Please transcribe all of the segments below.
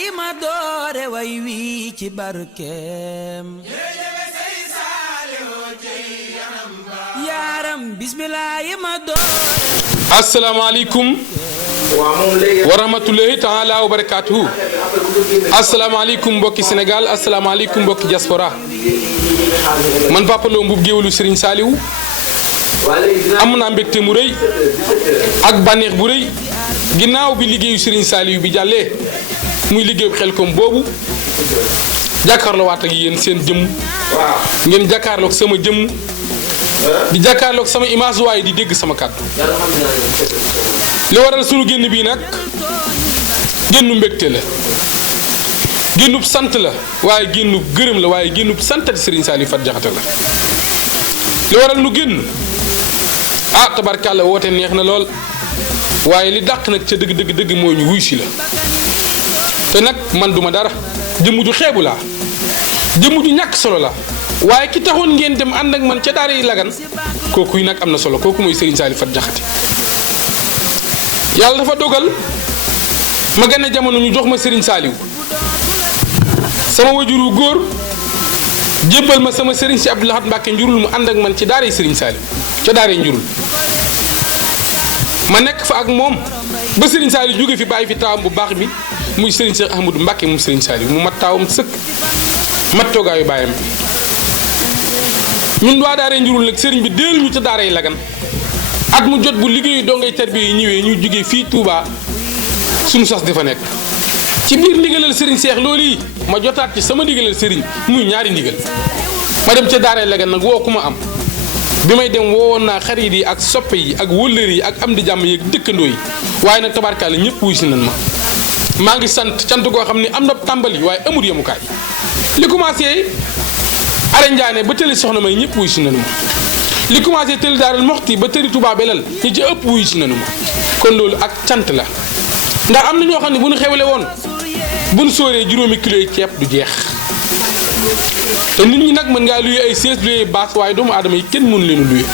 yi ma doore way wi ci barkeem yaaram bismillah yi ma doore. asalaamaaleykum wa rahmatulahi taala wa barakaatuhu. asalaamaaleykum mbokki Sénégal asalaamaaleykum mbokki diaspora man Papa Lo Mboup géwalu Serigne Saliou am naa mbégte mu rëy ak bànneex bu rëy ginnaaw bi liggéeyu Serigne Saliou bi jàllee muy liggéeyu Xelcom boobu jàkkaarloo waat ak yéen seen jëmm ngeen jàkkaarloog sama jëmm di jàkkaarloog sama image waaye di dégg sama kàddu li waral sunu génn bii nag génnu mbégte la génnub sant la waaye génnub gërëm la waaye génnub santati Serigne Saliou Fat Diakhaté la li waral nu génn tabarkàlla woote neex na lool waaye li dàq nag ca dëgg mooy ñu wuy si la te nag man duma dara jëmm ju xeebu laa jëmm ju ñàkk solo la waaye ki taxoon ngeen dem ànd ak man ca daara yi lagan kooku yi nag am na solo kooku mooy Serigne Saliou Fat Diakhaté yàlla dafa dogal ma gën a jamono ñu jox ma Serigne Saliou sama wajuru góor jébbal ma sama Serigne si Abdou Lahad Mbacké njurul mu ànd ak man ci daara yi Serigne Saliou ca daara yi njurul ma nekk fa ak moom ba Serigne Saliou jóge fi bàyyi fi taawam bu baax bi muy Serigne Cheikh Ahmadou Mbacké moom Serigne Saliou mu mat taawam sëkk mat toogaayu bàyyam bi ñun waa daara yi njurul nag Serigne bi déel ñu ca daara yi lagan at mu jot bu liggéeyu dongay tarbiya yi ñëwee ñu jóge fii Touba suñu sas dafa nekk ci biir ndigalal Serigne Cheikh loolu yi ma jotaat ci sama ndigalal Serigne muy ñaari ndigal ma dem ca daara yi lagan nag woo ku ma am bi may dem woowoon naa xarit yi ak soppe yi ak wëllër yi ak am di jàmm yi ak dëkkandoo yi waaye nag tabarkaale ñëpp wuy si nan ma maa ngi cant goo xam ne am na tàmbali waaye amul yemukaay li commencé are Ndiané ba tëli soxna may ñëpp wuy si nanu ma li commencé tëli daaral moxti ba tëli Touba belal ñi ci ëpp wuy si nanu ma kon loolu ak cant la ndax am na ñoo xam ne bu ñu xewle woon bu ñu sóoree juróomi kilo yi ceeb du jeex te nit ñi nag mën ngaa luye ay sees luye baas waaye doomu aadama yi kenn mënu leen a luye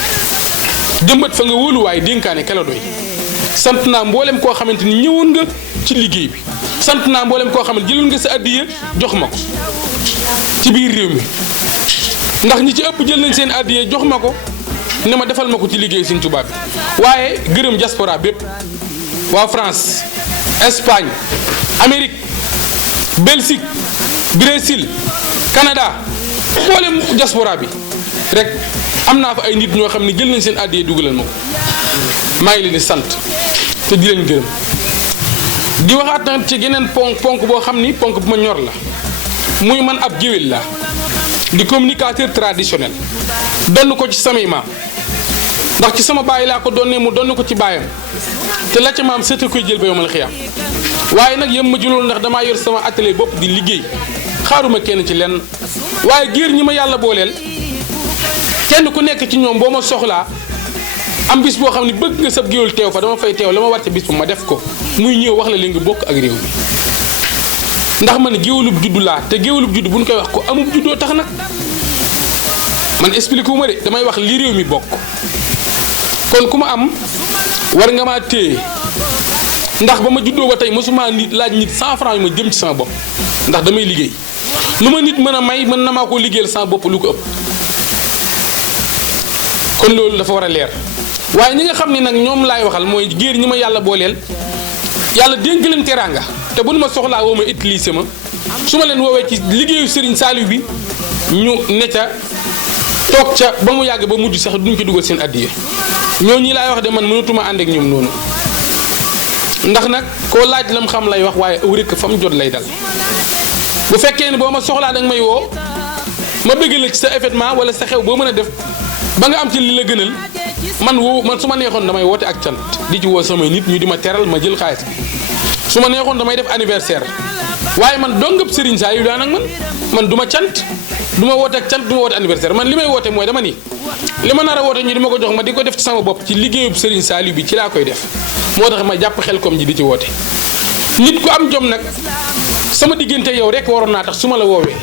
jëmbat fa nga wóolu waaye dénkaane kala doy sant naa mboolem koo xamante ni ñëwoon nga ci liggéey bi sant naa mboolem koo xamante jëloon nga sa addiya jox ma ko ci biir réew mi ndax ñi ci ëpp jël nañ seen addiya jox ma ko ne ma defal ma ko ci liggéey Sëriñ Tuubaa bi waaye gërëm diaspora bépp waa France Espagne Amérique Belgique Brésil Canada mboolem diaspora bi rek am naa fa ay nit ñoo xam ne jël nañ seen àddiyee dugalal ma ko maa ngi leen di sant te di leen gërëm di waxaat nag ci geneen ponk boo xam ni ponk bu ma ñor la muy man ab géwél la di communicateur traditionnel donn ko ci samay maam ndax ci sama baay laa ko donnee mu donn ko ci baayam te la ca maam sëta koy jël ba yomal xiyaam waaye nag yëm ma jëloon ndax damaa yor sama atelier bopp di liggéey xaaruma kenn ci lenn waaye géer ñi ma yàlla booleel kenn ku nekk ci ñoom boo ma soxlaa am bis boo xam ne bëgg nga sab géwél teew fa dama fay teew la ma war ca bis bu ma def ko muy ñëw wax la li nga bokk ak réew mi ndax man géwélub juddu laa te géwélub juddu bu ñu koy wax ko amub juddoo tax nag man expliqué wu ma de damay wax li réew mi bokk kon ku ma am war nga maa téye ndax ba ma juddoo ba tey mosuma nit laaj nit 100 francs yu ma jëm ci sama bopp ndax damay liggéey lu ma nit mën a may mën na maa koo liggéeyal sama bopp lu ko ëpp kon loolu dafa war a leer waaye ñi nga xam ne nag ñoom laay waxal mooy géer ñi ma yàlla booleel yàlla dénk leen teraanga te bu nu ma soxlaa woo ma utiliser ma su ma leen woowee ci liggéeyu Serigne Saliou bi ñu ne ca toog ca ba mu yàgg ba mujj sax duñ ci dugal seen addiya ñoo ñi laay wax de man mënatuma ànd ak ñoom noonu ndax nag koo laaj lam xam lay wax waaye aw rek fa mu jot lay dal bu fekkee ne boo ma soxlaa danga may woo ma bëgg la ci sa événement wala sa xew boo mën a def ba nga am ci li la gënal man su ma neexoon damay woote ak cant di ci woo samay nit ñu di ma teral ma jël xaalis bi su ma neexoon damay def anniversaire waaye man dongab Serigne Saliou daan ak man du ma cant du ma woote ak cant du ma woote anniversaire man li may woote mooy dama ni li ma nar a woote ñu di ma ko jox ma di ko def ci sama bopp ci liggéeyub Serigne Saliou bi ci laa koy def moo tax ma jàpp Xelcom ji di ci woote nit ku am jom nag sama diggante yow rek waroon naa tax su ma la woowee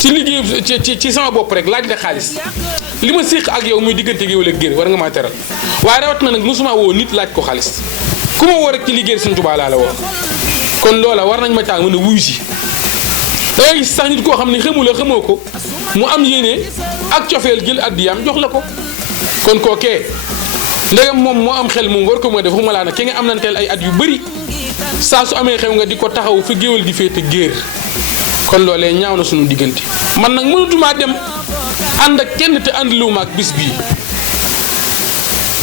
ci liggéeyub ci sama bopp rek laaj la xaalis li ma séq ak yow muy diggante géwél ak géer war nga maa teral waaye rawat na nag mosuma woo nit laaj ko xaalis ku ma woo rek ci liggéey Sëriñ Tuubaa laa la woo kon loola war nañ ma caa mën a wuyu si da ngay gis sax nit koo xam ne xamoo ko mu am yéene ak cofeel jël addiyaam jox la ko kon kookee ndegam moom moo am xel moom war ko mooy def waxuma laa nag ki nga am nanteel ay at yu bëri saa su amee xew nga di ko taxaw fi géwal di féete géer kon loolee ñaaw na sunu diggante man nag mënatumaa dem ànd ak kenn te àndluwuma ak bis bii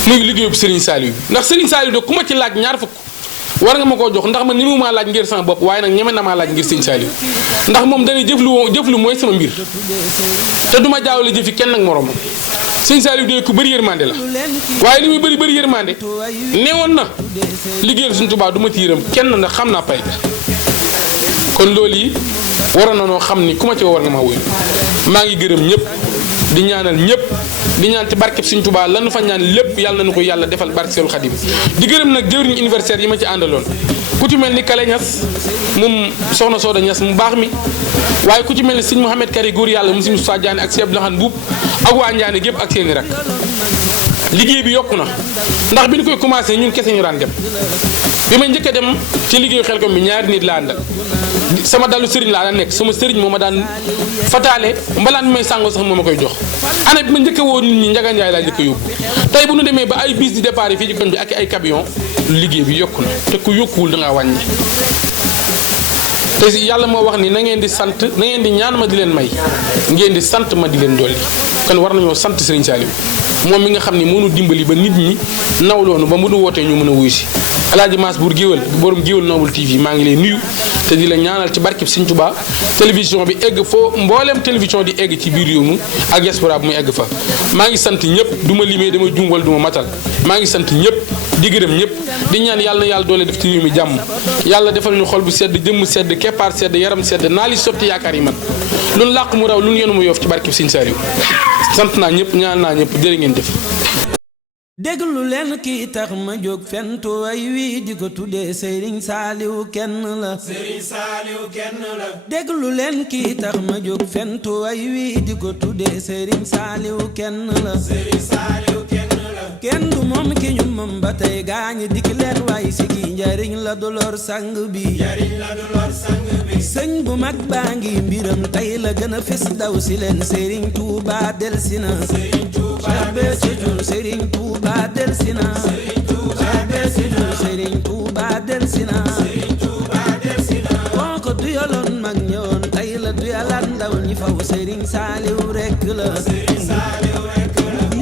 muy liggéeyub Serigne Saliou bi ndax Serigne Saliou de ku ma ci laaj ñaar fukk war nga ma koo jox ndax man ni mu maa laaj ngir sama bopp waaye nag ñeme na maa laaj ngir Serigne Saliou ndax moom dañuy jëflu mooy sama mbir te duma jaawale jëfi kenn ak moroomam Serigne Saliou de ku bëri yërmande la waaye li muy bëri yërmande neewoon na liggéeyal Serigne Touba du ma ci yërëm kenn ndax xam naa pay kon loolu yi waroon na noo xam ni ku ma ci war nga ma wuyu maa ngi gërëm ñëpp di ñaanal ñëpp di ñaan ci barkeb Serigne Touba lanu fa ñaan lépp yàlla nañu ko yàlla defal barke Seexul Xadim di gërëm nag jëwriñ universitaire yi ma ci àndaloon ku ci mel ni Kale Ñas moom soxna Sooda Ñas mu baax mi waaye ku ci mel ni Serigne Mouhamed Kari góor yàlla mu Serigne Moussa Diané ak Cheikh Abdoulahan Mbuub ak waa Ndiané gépp ak seeni rak liggéey bi yokku na ndax bi ñu koy commencé ñun kese ñu daan dem bi ma njëkk a dem ci liggéeyu Xelcom bi ñaari nit laa àndal sama dalu sëriñ laa daan nekk sama sëriñ moo ma daan fataale mbalaan bi may sàngoo sax moo ma koy jox année bi ma njëkk a woo nit ñi Njaga Njaay laa njëkk a yóbbu tey bu ñu demee ba ay bis di départ yi fii ci koñ bi ak ay camion liggéey bi yokku na te ku yokkuwul da ngaa wàññi te yàlla moo wax ni na ngeen di sant na ngeen di ñaan ma di leen may ngeen di sant ma di leen dolli kon war nañoo sant Serigne Saliou moom mi nga xam ni mënu dimbali ba nit ñi nawloonu ba mu nu wootee ñu mën a wuyu si Alaaji Maas Buur Géwël borom Géwël Noble TV maa ngi lay nuyu te di la ñaanal ci barkeb Serigne Touba télévision bi egg foo mbooleem télévision di egg ci biir réew mi ak diaspora bi muy egg fa maa ngi sant ñëpp du ma limee dama jumwal du ma matal maa ngi sant ñëpp di gërëm ñëpp di ñaan yàlla na yàlla doole def ci réew mi jàmm yàlla defal ñu xol bu sedd jëmm sedd keppaar sedd yaram sedd naa li sotti yaakaar yi man lu làq mu raw lu yenu mu yoof ci barkeb Serigne Saliou sant naa ñëpp ñaan naa ñëpp jërë ngeen def déglu leen kii tax ma jóg fentu way wi di ko tuddee Serigne Saliou kenn la Serigne Saliou kenn la déglu leen kii tax ma jóg fentu way wi di ko tuddee Serigne Saliou kenn la Serigne Saliou kenn la kenn du moom ki ñu moom ba tey gaañi dikk leen waay si kii njariñ la du lor sang bi njariñ la du lor sang bi sëñ bu mag baa ngi mbiram tey la gën a fes daw si leen Serigne Touba delsi na Serigne Touba Serigne Touba delsina Serigne Touba delsina koko du yoloon mag ñëwoon tey la du yalaat ndaw ñi faw Serigne Saliou rekk la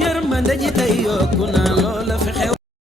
yërmande ji tey yokku na loola